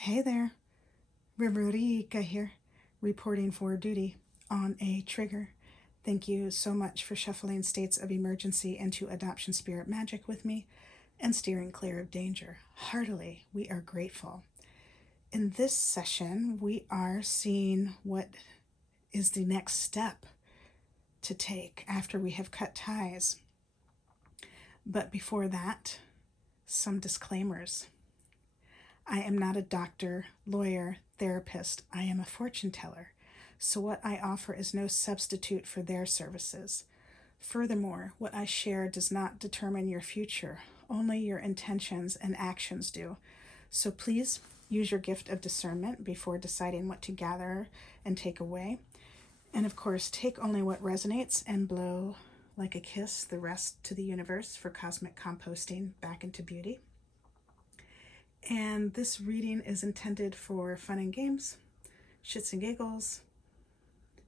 Hey there, Riverica here, reporting for duty on a trigger. Thank you so much for shuffling states of emergency into adoption spirit magic with me and steering clear of danger. Heartily, we are grateful. In this session, we are seeing what is the next step to take after we have cut ties. But before that, some disclaimers. I am not a doctor, lawyer, therapist. I am a fortune teller. So what I offer is no substitute for their services. Furthermore, what I share does not determine your future. Only your intentions and actions do. So please use your gift of discernment before deciding what to gather and take away. And of course, take only what resonates and blow like a kiss the rest to the universe for cosmic composting back into beauty. And this reading is intended for fun and games, shits and giggles,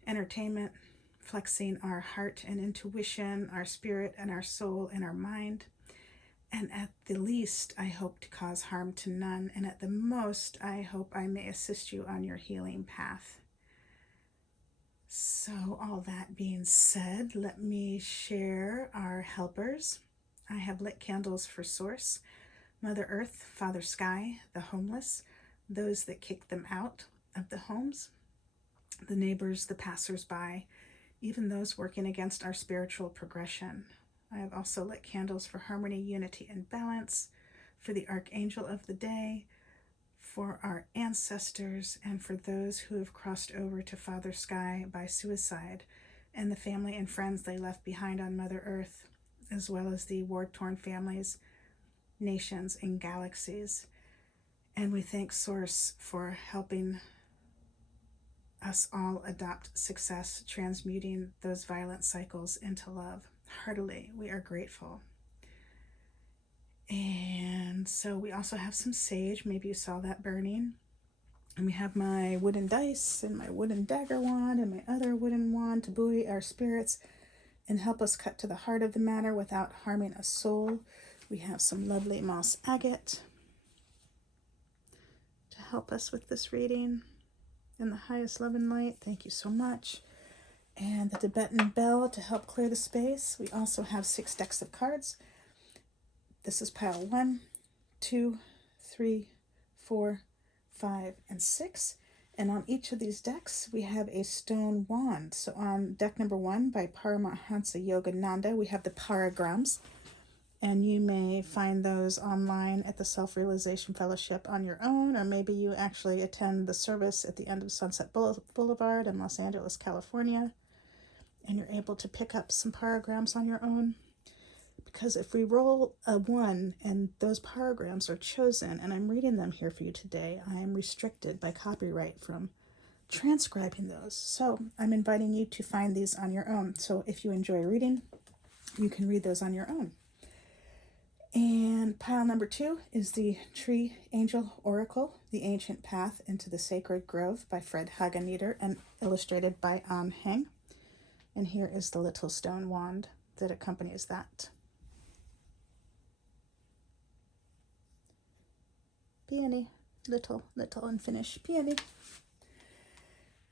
entertainment, flexing our heart and intuition, our spirit and our soul and our mind. And at the least, I hope to cause harm to none. And at the most, I hope I may assist you on your healing path. So all that being said, let me share our helpers. I have lit candles for Source, Mother Earth, Father Sky, the homeless, those that kick them out of the homes, the neighbors, the passers-by, even those working against our spiritual progression. I have also lit candles for harmony, unity, and balance, for the Archangel of the day, for our ancestors, and for those who have crossed over to Father Sky by suicide, and the family and friends they left behind on Mother Earth, as well as the war-torn families, nations, and galaxies. And we thank Source for helping us all adopt success, transmuting those violent cycles into love. Heartily, we are grateful. And so we also have some sage. Maybe you saw that burning. And we have my wooden dice and my wooden dagger wand and my other wooden wand to buoy our spirits and help us cut to the heart of the matter without harming a soul. We have some lovely moss agate to help us with this reading. In the highest love and light, thank you so much. And the Tibetan bell to help clear the space. We also have 6 decks of cards. This is pile 1, 2, 3, 4, 5, and 6. And on each of these decks, we have a stone wand. So on deck number 1 by Paramahansa Yogananda, we have the paragrams. And you may find those online at the Self-Realization Fellowship on your own, or maybe you actually attend the service at the end of Sunset Boulevard in Los Angeles, California, and you're able to pick up some paragrams on your own. Because if we roll a 1 and those paragrams are chosen, and I'm reading them here for you today, I am restricted by copyright from transcribing those. So I'm inviting you to find these on your own. So if you enjoy reading, you can read those on your own. And pile number 2 is the Tree Angel Oracle, The Ancient Path into the Sacred Grove by Fred Hageneter and illustrated by An Heng. And here is the little stone wand that accompanies that. Peony, little unfinished peony.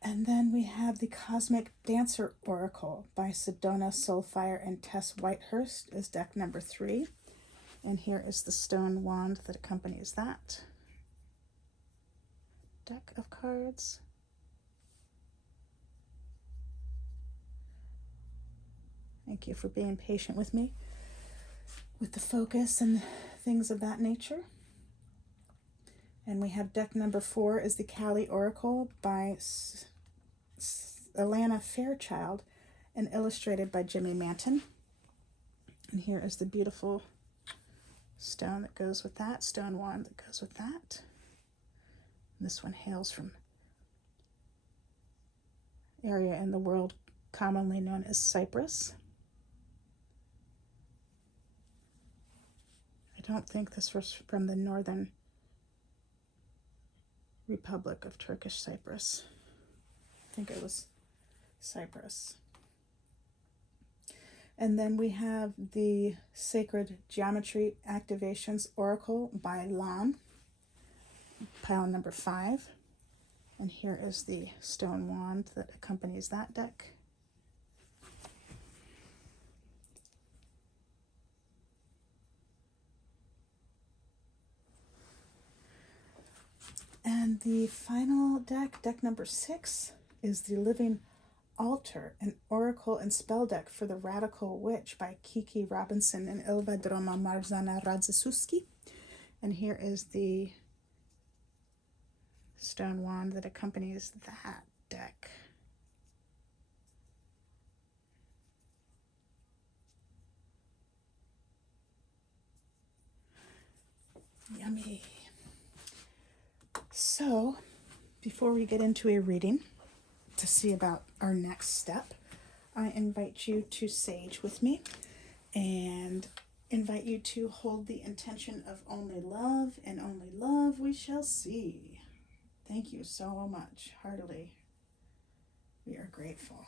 And then we have the Cosmic Dancer Oracle by Sedona Soulfire and Tess Whitehurst is deck number 3. And here is the stone wand that accompanies that deck of cards. Thank you for being patient with me with the focus and things of that nature. And we have deck number 4 is the Kali Oracle by Alana Fairchild and illustrated by Jimmy Manton. And here is the beautiful stone that goes with that, stone wand that goes with that. And this one hails from area in the world commonly known as Cyprus. I don't think this was from the Northern Republic of Turkish Cyprus. I think it was Cyprus. And then we have the Sacred Geometry Activations Oracle by Lan. pile number 5. And here is the stone wand that accompanies that deck. And the final deck, deck number 6, is the Living Altar, an oracle and spell deck for the Radical Witch by Kiki Robinson and Ilva Droma Marzana Radzisuski. And here is the stone wand that accompanies that deck. Yummy. So, before we get into a reading to see about our next step, I invite you to sage with me and invite you to hold the intention of only love, and only love we shall see. Thank you so much. Heartily, we are grateful.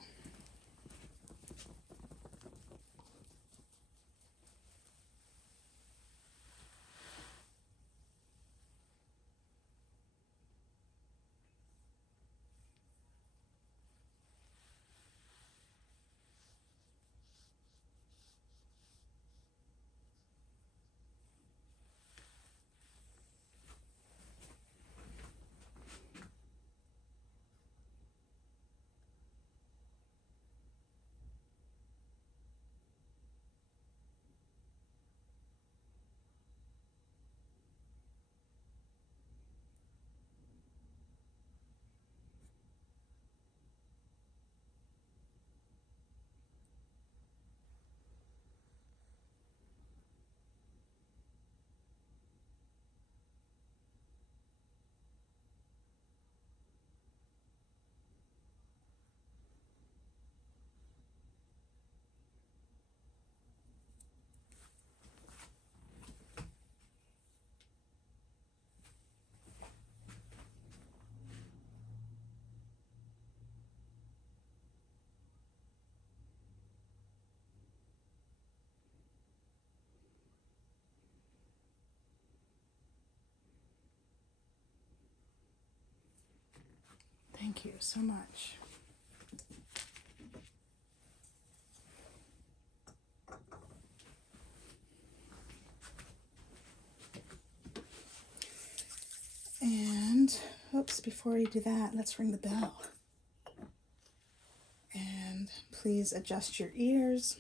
Thank you so much. And, oops, before you do that, let's ring the bell. And please adjust your ears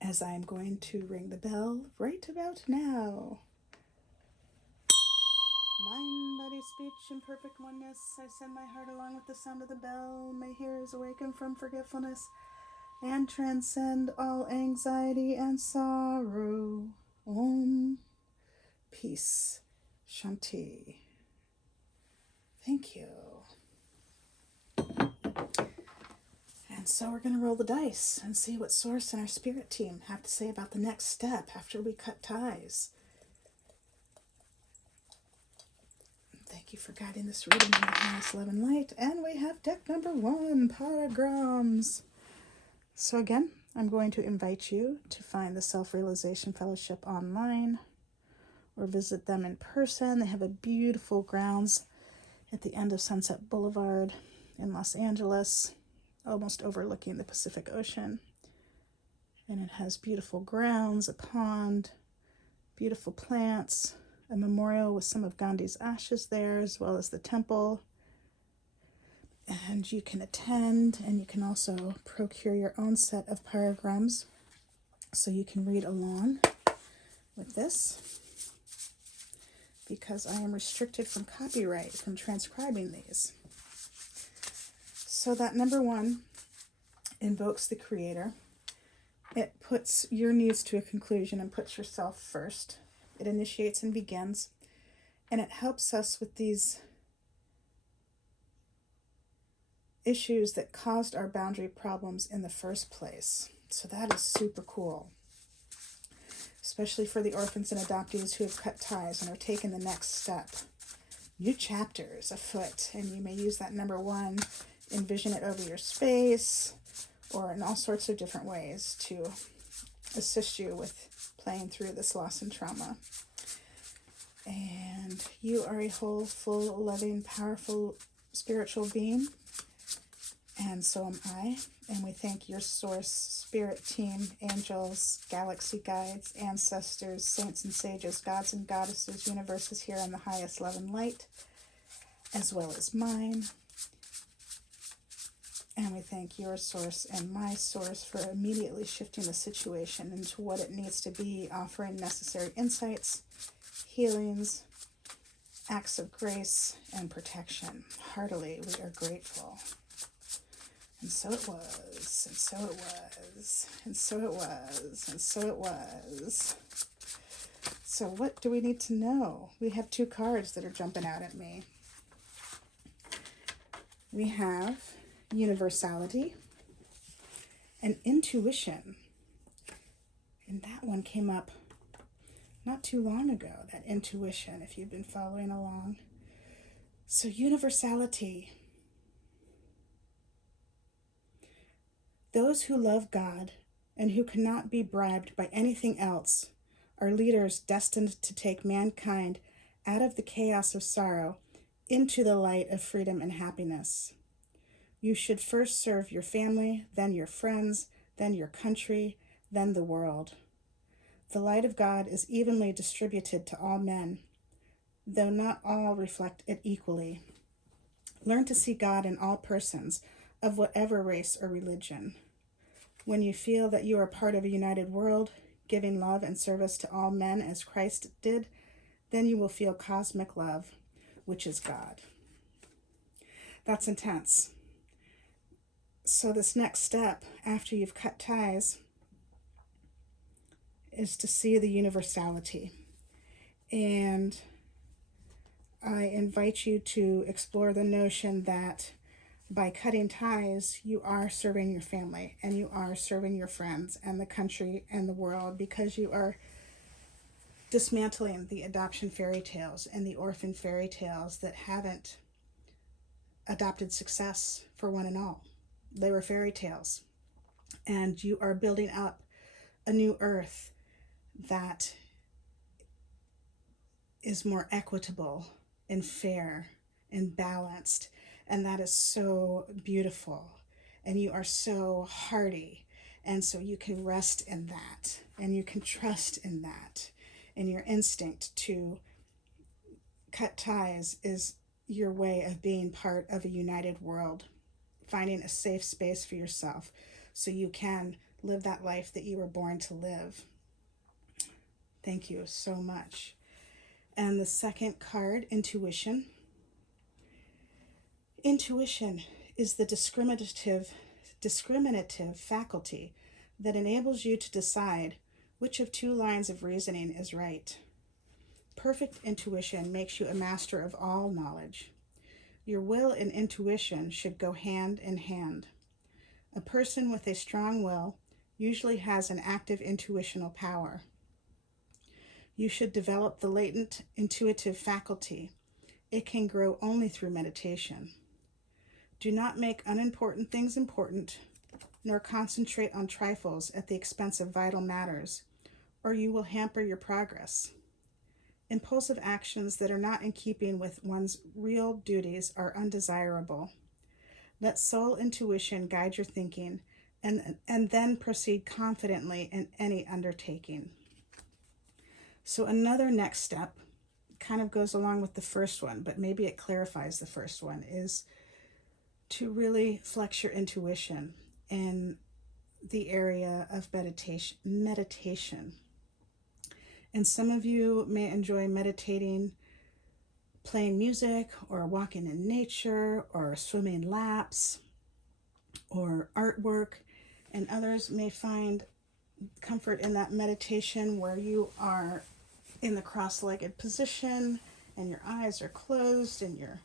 as I'm going to ring the bell right about now. Mind, body, speech, in perfect oneness, I send my heart along with the sound of the bell. My hearers awaken from forgetfulness and transcend all anxiety and sorrow. Om. Peace. Shanti. Thank you. And so we're going to roll the dice and see what Source and our spirit team have to say about the next step after we cut ties. Thank you for guiding this reading in the highest love and light. And we have deck number 1, Paragrams. So again, I'm going to invite you to find the Self-Realization Fellowship online or visit them in person. They have a beautiful grounds at the end of Sunset Boulevard in Los Angeles, almost overlooking the Pacific Ocean. And it has beautiful grounds, a pond, beautiful plants, a memorial with some of Gandhi's ashes there, as well as the temple. And you can attend, and you can also procure your own set of paragrams so you can read along with this, because I am restricted from copyright from transcribing these. So that number 1 invokes the Creator. It puts your needs to a conclusion and puts yourself first. It initiates and begins, and it helps us with these issues that caused our boundary problems in the first place. So that is super cool, especially for the orphans and adoptees who have cut ties and are taking the next step. New chapters afoot, and you may use that number 1, envision it over your space, or in all sorts of different ways to assist you with playing through this loss and trauma. And you are a whole, full, loving, powerful spiritual being. And so am I. And we thank your source, spirit team, angels, galaxy guides, ancestors, saints and sages, gods and goddesses, universes here in the highest love and light, as well as mine. And we thank your source and my source for immediately shifting the situation into what it needs to be, offering necessary insights, healings, acts of grace, and protection. Heartily, we are grateful. And so it was, and so it was, and so it was, and so it was. So what do we need to know? We have two cards that are jumping out at me. We have universality and intuition. And that one came up not too long ago, that intuition, if you've been following along. So universality. Those who love God and who cannot be bribed by anything else are leaders destined to take mankind out of the chaos of sorrow into the light of freedom and happiness. You should first serve your family, then your friends, then your country, then the world. The light of God is evenly distributed to all men, though not all reflect it equally. Learn to see God in all persons, of whatever race or religion. When you feel that you are part of a united world, giving love and service to all men as Christ did, then you will feel cosmic love, which is God. That's intense. So this next step, after you've cut ties, is to see the universality. And I invite you to explore the notion that by cutting ties, you are serving your family and you are serving your friends and the country and the world, because you are dismantling the adoption fairy tales and the orphan fairy tales that haven't adopted success for one and all. They were fairy tales. And you are building up a new earth that is more equitable and fair and balanced. And that is so beautiful. And you are so hardy. And so you can rest in that. And you can trust in that. And your instinct to cut ties is your way of being part of a united world. Finding a safe space for yourself so you can live that life that you were born to live. Thank you so much. And the second card, intuition. Intuition is the discriminative faculty that enables you to decide which of two lines of reasoning is right. Perfect intuition makes you a master of all knowledge. Your will and intuition should go hand in hand. A person with a strong will usually has an active intuitional power. You should develop the latent intuitive faculty. It can grow only through meditation. Do not make unimportant things important, nor concentrate on trifles at the expense of vital matters, or you will hamper your progress. Impulsive actions that are not in keeping with one's real duties are undesirable. Let soul intuition guide your thinking, and then proceed confidently in any undertaking. So another next step kind of goes along with the first one, but maybe it clarifies the first one, is to really flex your intuition in the area of meditation. And some of you may enjoy meditating, playing music, or walking in nature, or swimming laps, or artwork, and others may find comfort in that meditation where you are in the cross-legged position and your eyes are closed and your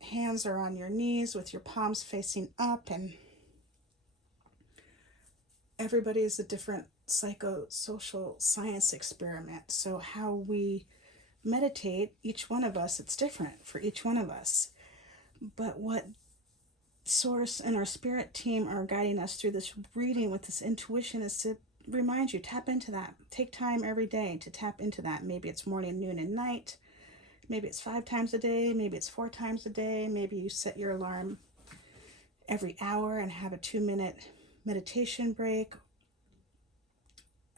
hands are on your knees with your palms facing up, and everybody is a different psychosocial science experiment. So how we meditate, each one of us, it's different for each one of us. But what Source and our spirit team are guiding us through this reading with this intuition is to remind you, tap into that. Take time every day to tap into that. Maybe it's morning, noon, and night. Maybe it's 5 times a day. Maybe it's 4 times a day. Maybe you set your alarm every hour and have a 2-minute meditation break.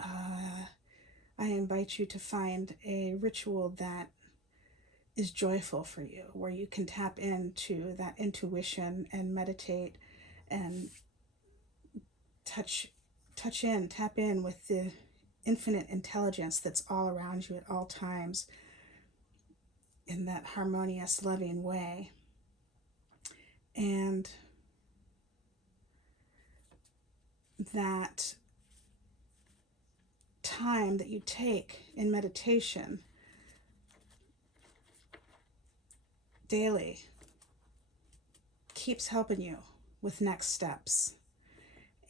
I invite you to find a ritual that is joyful for you, where you can tap into that intuition and meditate and tap in with the infinite intelligence that's all around you at all times in that harmonious, loving way. And that time that you take in meditation daily keeps helping you with next steps.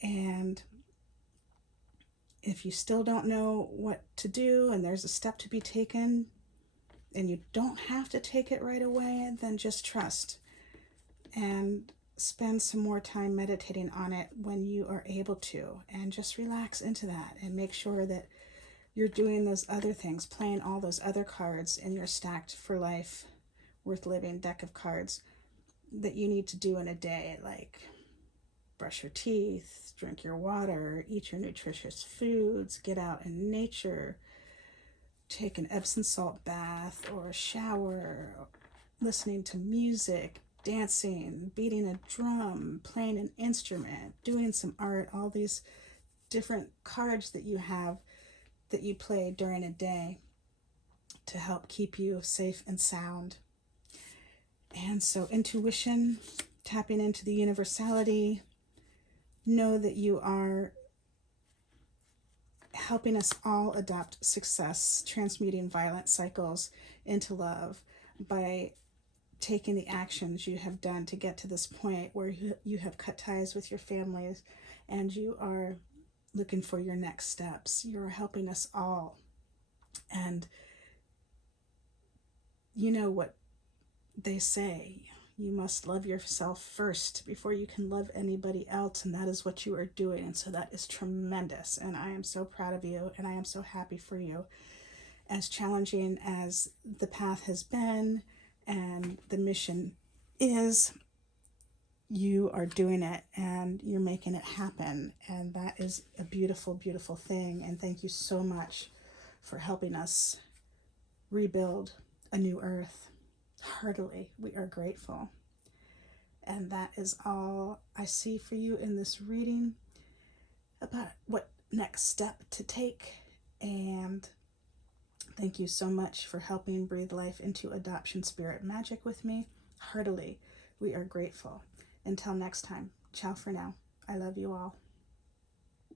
And if you still don't know what to do and there's a step to be taken and you don't have to take it right away, then just trust and spend some more time meditating on it when you are able to, and just relax into that and make sure that you're doing those other things, playing all those other cards in your stacked for life worth living deck of cards that you need to do in a day, like brush your teeth, drink your water, eat your nutritious foods, get out in nature, take an Epsom salt bath or a shower, listening to music, dancing, beating a drum, playing an instrument, doing some art, all these different cards that you have that you play during a day to help keep you safe and sound. And so intuition, tapping into the universality, know that you are helping us all adopt success, transmuting violent cycles into love by taking the actions you have done to get to this point where you have cut ties with your families and you are looking for your next steps. You're helping us all. And you know what they say, you must love yourself first before you can love anybody else, and that is what you are doing. And so that is tremendous, and I am so proud of you, and I am so happy for you. As challenging as the path has been and the mission is, you are doing it and you're making it happen, and that is a beautiful, beautiful thing. And thank you so much for helping us rebuild a new earth. Heartily, we are grateful. And that is all I see for you in this reading about what next step to take. And thank you so much for helping breathe life into adoption spirit magic with me. Heartily, we are grateful. Until next time, ciao for now. I love you all.